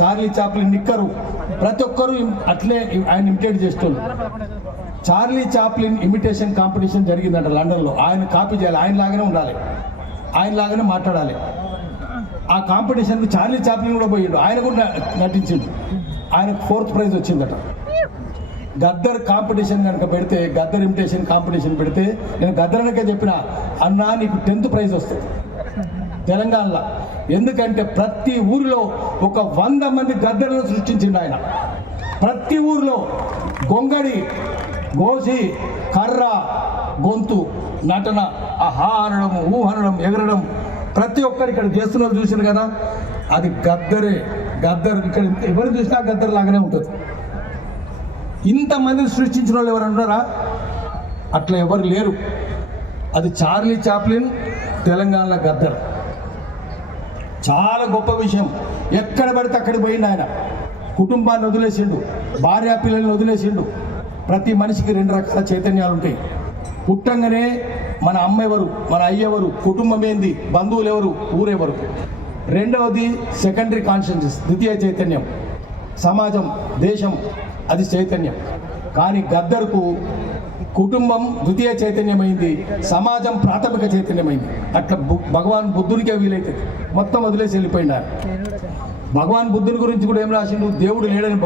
Charlie Chaplin నిక్కరు. ప్రతి ఒక్కరూ అట్లే ఆయన ఇమిటేట్ చేస్తున్నారు. చార్లీ చాప్లిన్ ఇమిటేషన్ కాంపిటీషన్ జరిగిందంట లండన్లో. ఆయన కాపీ చేయాలి. ఆయన లాగానే ఉండాలి. ఆయన లాగానే మాట్లాడాలి. ఆ కాంపిటీషన్కి చార్లీ చాప్లిన్ కూడా పోయిండు. ఆయన కూడా నటించింది నటించిండు. ఆయనకు ఫోర్త్ ప్రైజ్ వచ్చిందట. గద్దర్ కాంపిటీషన్ కనుక పెడితే గద్దర్ ఇమిటేషన్ కాంపిటీషన్ పెడితే నేను గద్దరనకే చెప్పిన అన్నా నీకు టెన్త్ ప్రైజ్ వస్తుంది. తెలంగాణలో. ఎందుకంటే ప్రతి ఊరిలో ఒక వంద మంది గద్దెలను సృష్టించిండు ఆయన. ప్రతి ఊరిలో గొంగడి గోసి కర్ర గొంతు నటన ఆహా ఊహనడం ఎగరడం ప్రతి ఒక్కరు ఇక్కడ చేస్తున్నారు చూసారు కదా. అది గద్దరే. గద్దరు ఇక్కడ ఎవరు చూసినా గద్దర్ లాగానే ఉంటుంది. ఇంతమందిని సృష్టించిన వాళ్ళు ఎవరు ఉన్నారా అట్లా ఎవరు లేరు. అది చార్లీ చాప్లిన్ తెలంగాణలో గద్దర్. చాలా గొప్ప విషయం. ఎక్కడ పడితే అక్కడికి పోయిండు ఆయన. కుటుంబాన్ని వదిలేసిండు. భార్య పిల్లల్ని వదిలేసిండు. ప్రతి మనిషికి రెండు రకాల చైతన్యాలు ఉంటాయి. పుట్టంగానే మన అమ్మ ఎవరు మన అయ్యెవరు కుటుంబం ఏంది బంధువులు ఎవరు ఊరెవరు రెండవది సెకండరీ కాన్షియన్సెస్ ద్వితీయ చైతన్యం. సమాజం దేశం అది చైతన్యం. కానీ గద్దర్కు కుటుంబం ద్వితీయ చైతన్యమైంది సమాజం ప్రాథమిక చైతన్యమైంది. అట్లా భగవాన్ బుద్ధునికే వీలైతుంది మొత్తం వదిలేసి వెళ్ళిపోయింది ఆయన భగవాన్ బుద్ధుని గురించి కూడా ఏం రాసిండు? దేవుడు లేడని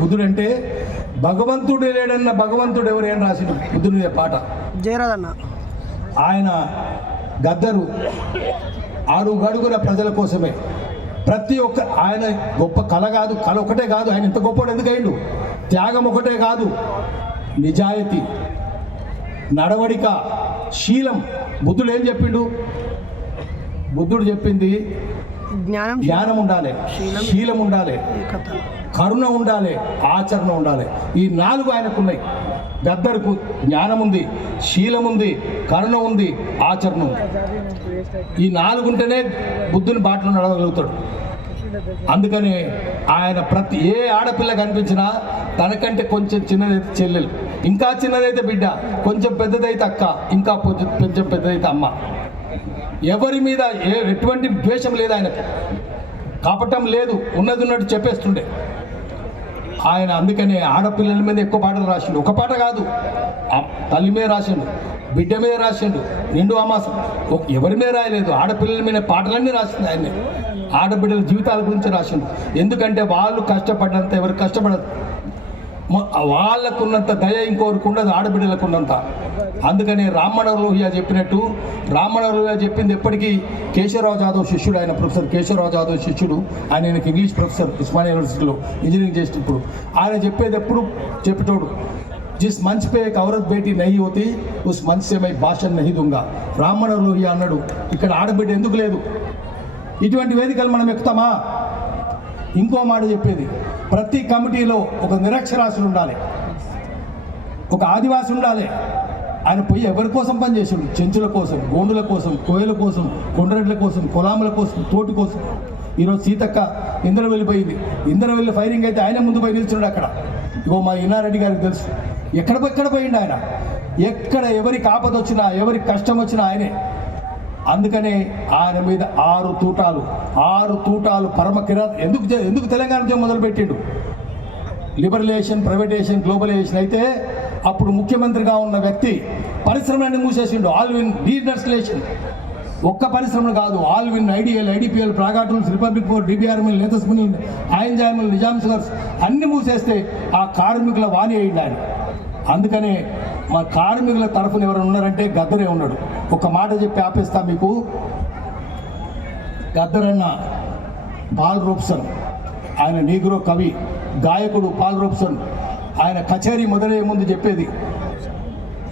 బుద్ధుడు అంటే భగవంతుడు లేడన్న భగవంతుడు ఎవరు ఏం రాసిండు? బుద్ధుని పాట. జయరాదన్న ఆయన గద్దరు అడుగడుగున ప్రజల కోసమే. ప్రతి ఒక్క ఆయన గొప్ప కళ కాదు కళ ఒకటే కాదు. ఆయన ఇంత గొప్పడు ఎందుకైండు త్యాగం ఒకటే కాదు. నిజాయితీ. నడవడిక శీలం. బుద్ధుడు ఏం చెప్పిండు? బుద్ధుడు చెప్పింది జ్ఞానం. జ్ఞానం ఉండాలి. శీలం. ఉండాలి. కరుణ ఉండాలి. ఆచరణ ఉండాలి. ఈ నాలుగు ఆయనకున్నాయి. గద్దరుకు జ్ఞానం ఉంది శీలం ఉంది కరుణ ఉంది ఆచరణ ఉంది. ఈ నాలుగు ఉంటేనే బుద్ధుని బాటలో నడవగలుగుతాడు. అందుకని ఆయన ప్రతి ఏ ఆడపిల్ల కనిపించినా తనకంటే కొంచెం చిన్నదైతే చెల్లెలు. ఇంకా చిన్నదైతే బిడ్డ కొంచెం పెద్దదైతే అక్క ఇంకా కొంచెం పెద్దదైతే అమ్మ. ఎవరి మీద ఏ ఎటువంటి ద్వేషం లేదు ఆయనకు. కాపటం లేదు ఉన్నది ఉన్నట్టు చెప్పేస్తుండే. ఆయన అందుకనే ఆడపిల్లల మీద ఎక్కువ పాటలు రాసిండు. ఒక పాట కాదు తల్లి మీద రాసిండు బిడ్డ మీద రాసిండు నిండు అమాసం. ఎవరి మీద రాయలేదు ఆడపిల్లల మీద పాటలన్నీ రాసింది ఆయన్ని ఆడబిడ్డల జీవితాల గురించి రాసిండు. ఎందుకంటే వాళ్ళు కష్టపడినంత ఎవరు కష్టపడదు వాళ్ళకున్నంత దయ ఇంకొకరికి ఉండదు ఆడబిడ్డలకు ఉన్నంత అందుకని రామ్మనోహర్ లోహియా చెప్పినట్టు రామ్మనోహర్ లోహియా చెప్పింది ఎప్పటికీ కేశవరావు జాదవ్ శిష్యుడు ఆయన ప్రొఫెసర్ కేశవరావు జాదవ్ శిష్యుడు ఆయన ఆయనకి ఇంగ్లీష్ ప్రొఫెసర్ ఉస్మానియా యూనివర్సిటీలో ఇంజనీరింగ్ చేసేటప్పుడు ఆయన చెప్పేది ఎప్పుడు చెప్పేటోడు జిస్ మంచ్ పే एक औरत बेटी नहीं होती उस मंच से मैं भाषण नहीं दूंगा రామ్మనోహర్ లోహియా అన్నాడు ఇక్కడ ఆడబిడ్డ ఎందుకు లేదు ఇటువంటి వేదికలు మనం ఎక్కుతామా ఇంకో మాట చెప్పేది ప్రతి కమిటీలో ఒక నిరక్షరాశులు ఉండాలి. ఒక ఆదివాసి ఉండాలి. ఆయన పోయి ఎవరి కోసం పనిచేసాడు? చెంచుల కోసం గోండుల కోసం కోయల కోసం కొండరెడ్ల కోసం కొలాముల కోసం తోటి కోసం. ఈరోజు సీతక్క ఇందర వెళ్ళిపోయింది ఇందర వెళ్ళి ఫైరింగ్ అయితే ఆయన ముందు పోయి నిల్చున్నాడు అక్కడ. ఇగో మా ఇన్నారెడ్డి గారికి తెలుసు. ఎక్కడ ఎక్కడ పోయిండు ఆయన? ఎక్కడ ఎవరికి ఆపద వచ్చినా ఎవరికి కష్టం వచ్చినా ఆయనే. అందుకనే ఆయన మీద ఆరు తూటాలు ఆరు తూటాలు పరమ కిరా ఎందుకు ఎందుకు తెలంగాణ జో మొదలుపెట్టిండు? లిబరలైజేషన్ ప్రైవేటైజేషన్ గ్లోబలైజేషన్ అయితే అప్పుడు ముఖ్యమంత్రిగా ఉన్న వ్యక్తి పరిశ్రమలన్నీ మూసేసిండు. ఆల్ విన్ డీనర్స్లేషన్ ఒక్క పరిశ్రమలు కాదు. All win IDL IDPL Praga Tools republic ఫోర్ డిబిఆర్ఎల్ నేతస్ముని ఆయన జాయములు నిజాం అన్ని మూసేస్తే ఆ కార్మికుల వాణి అయ్యిండాలి ఆయన. అందుకనే మా కార్మికుల తరఫున ఎవరైనా ఉన్నారంటే గద్దరే ఉన్నాడు. ఒక మాట చెప్పి ఆపేస్తా మీకు. గద్దరన్న పాల్ రూప్సన్ ఆయన నీగ్రో కవి గాయకుడు పాల్ రూప్సన్ ఆయన కచేరీ మొదలయ్యే ముందు చెప్పేది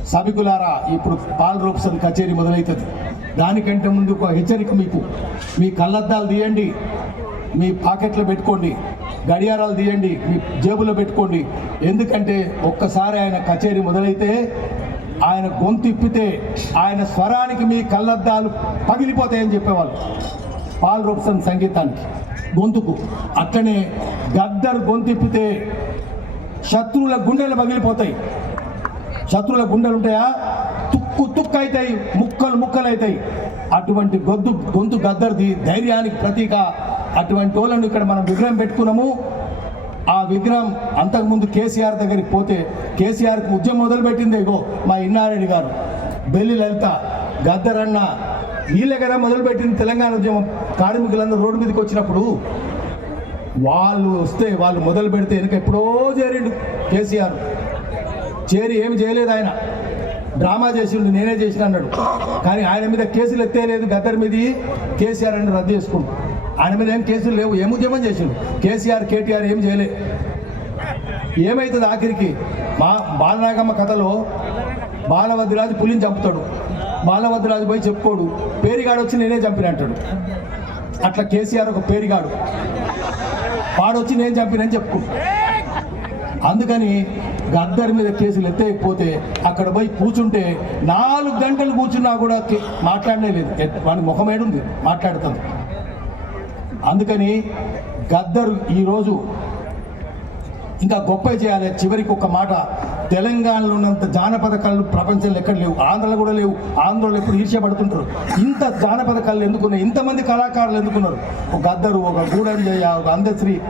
సభికులారా ఇప్పుడు పాల్ రూప్సన్ కచేరీ మొదలవుతుంది దానికంటే ముందు ఒక హెచ్చరిక మీకు. మీ కళ్ళద్దాలు తీయండి. మీ పాకెట్లో పెట్టుకోండి. గడియారాలు తీయండి. మీ జేబులో పెట్టుకోండి. ఎందుకంటే ఒక్కసారి ఆయన కచేరీ మొదలైతే ఆయన గొంతు ఇప్పితే ఆయన స్వరానికి మీ కళ్ళద్దాలు పగిలిపోతాయని చెప్పేవాళ్ళు. పాల్ రూప్సన్ సంగీతానికి గొంతుకు. అట్లనే గద్దర్ గొంతిప్పితే శత్రువుల గుండెలు పగిలిపోతాయి. శత్రువుల గుండెలు ఉంటాయా? తుక్కు తుక్కు అవుతాయి ముక్కలు ముక్కలు అవుతాయి అటువంటి గొంతు గొంతు గద్దరిది ధైర్యానికి ప్రతీక. అటువంటి వాళ్ళను ఇక్కడ మనం విగ్రహం పెట్టుకున్నాము. ఆ విగ్రహం అంతకుముందు కేసీఆర్ దగ్గరికి పోతే కేసీఆర్కి ఉద్యమం మొదలుపెట్టింది ఇగో మా ఇన్నారెడ్డి గారు. బెల్లి లలిత గద్దరన్న వీళ్ళే కదా మొదలుపెట్టింది తెలంగాణ ఉద్యమం. కార్మికులందరూ రోడ్డు మీదకి వచ్చినప్పుడు వాళ్ళు వస్తే వాళ్ళు మొదలు పెడితే వెనక ఎప్పుడో చేరిండు కేసీఆర్. చేరి ఏమి చేయలేదు ఆయన. డ్రామా చేసిండు నేనే చేసిన అన్నాడు. కానీ ఆయన మీద కేసులు ఎత్తేయలేదు గద్దర్ మీద కేసీఆర్ అని రద్దు చేసుకుండు. ఆయన మీద ఏం కేసులు లేవు ఏం ఉద్యమం చేసిండు? కేసీఆర్ కేటీఆర్ ఏం చేయలే. ఏమవుతుంది ఆఖరికి? మా బాలనాగమ్మ కథలో బాలవద్రిరాజు పులిని చంపుతాడు. బాలవద్రిరాజు పోయి చెప్పుకోడు. పేరిగాడు వచ్చి నేనే చంపిన అంటాడు. అట్లా కేసీఆర్ ఒక పేరిగాడు. వాడొచ్చి నేను చంపినని చెప్పుకో. అందుకని గద్దరి మీద కేసులు ఎత్తేయకపోతే అక్కడ పోయి కూర్చుంటే నాలుగు గంటలు కూర్చున్నా కూడా మాట్లాడలేదు మాట్లాడనే లేదు. వాడి ముఖం ఏడుంది. మాట్లాడుతుంది అందుకని గద్దరు ఈరోజు ఇంకా గొప్ప చేయాలి. చివరికి ఒక మాట తెలంగాణలో ఉన్నంత జానపద కళలు ప్రపంచంలో ఎక్కడ లేవు ఆంధ్రలో కూడా లేవు ఆంధ్రలో ఎప్పుడు ఈర్ష్యపడుతుంటారు. ఇంత జానపద కళలు ఎందుకున్నాయి ఇంతమంది కళాకారులు ఎందుకున్నారు? ఒక గద్దరు ఒక గూడంజయ్య ఒక అందశ్రీ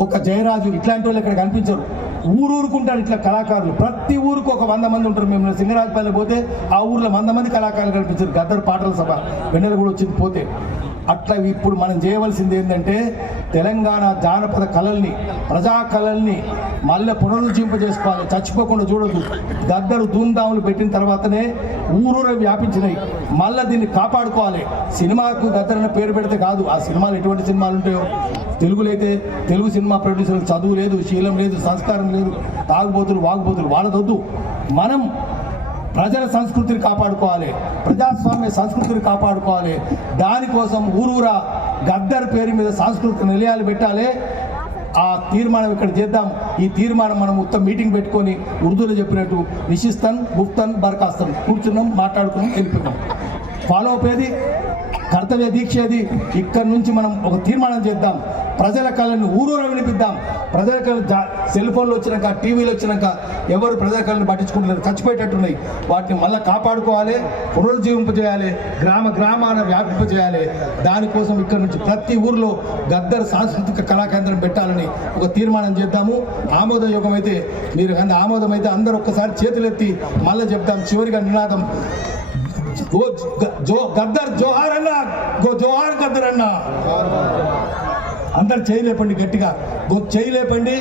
ఒక జయరాజు ఇట్లాంటి వాళ్ళు ఇక్కడ కనిపించరు. ఊరూరుకుంటారు ఇట్లా కళాకారులు. ప్రతి ఊరికి ఒక వంద మంది ఉంటారు. మేము సింగరాజపల్లి పోతే ఆ ఊర్లో వంద మంది కళాకారులు కనిపించారు. గద్దరు పాటల సభ వెన్నెల కూడా వచ్చింది పోతే. అట్లా ఇప్పుడు మనం చేయవలసింది ఏంటంటే తెలంగాణ జానపద కళల్ని ప్రజా కళల్ని మళ్ళీ పునరుజ్జింపజేసుకోవాలి చచ్చిపోకుండా చూడదు గద్దరు ధూమ్ధాములు పెట్టిన తర్వాతనే ఊరూర వ్యాపించినాయి. మళ్ళీ దీన్ని కాపాడుకోవాలి. సినిమాకు గద్దరన్న పేరు పెడితే కాదు. ఆ సినిమాలు ఎటువంటి సినిమాలు ఉంటాయో? తెలుగులో అయితే తెలుగు సినిమా ప్రొడ్యూసర్లు చదువు లేదు శీలం లేదు సంస్కారం లేదు తాగుబోతులు వాగుబోతులు వాళ్ళదొద్దు. మనం ప్రజల సంస్కృతిని కాపాడుకోవాలి ప్రజాస్వామ్య సంస్కృతిని కాపాడుకోవాలి. దానికోసం ఊరూరా గద్దర్ పేరు మీద సాంస్కృతిక నిలయాలు పెట్టాలి. ఆ తీర్మానం ఇక్కడ చేద్దాం. ఈ తీర్మానం మనం మొత్తం మీటింగ్ పెట్టుకొని ఉర్దూలో చెప్పినట్టు నిశిస్తన్ ముఫ్తన్ బర్ఖాస్తన్ కూర్చున్నాం మాట్లాడుకున్నాం వెళ్ళిపోతాం ఫాలో అప్ ఏది? కర్తవ్య దీక్ష ఏది? ఇక్కడ నుంచి మనం ఒక తీర్మానం చేద్దాం. ప్రజల కళను ఊరూర వినిపిద్దాం. ప్రజల కళ సెల్ ఫోన్లు వచ్చినాక టీవీలు వచ్చినాక ఎవరు ప్రజల కళను పట్టించుకుంటున్నారు చచ్చిపోయేటట్టున్నాయి. వాటిని మళ్ళీ కాపాడుకోవాలి పునరుజ్జీవింపజేయాలి గ్రామ గ్రామాన వ్యాపింపజేయాలి దానికోసం ఇక్కడ నుంచి ప్రతి ఊర్లో గద్దర్ సాంస్కృతిక కళాకేంద్రం పెట్టాలని ఒక తీర్మానం చేద్దాము. ఆమోద యోగం అయితే మీరు కానీ ఆమోదం అయితే అందరూ ఒక్కసారి చేతులెత్తి మళ్ళీ చెప్తాం చివరిగా నినాదం. జో గద్దర్ జోహార్ అన్న గో జోహార్ గద్దర్ అన్న. అందరు చేయలేపండి గట్టిగా. చేయలేపండి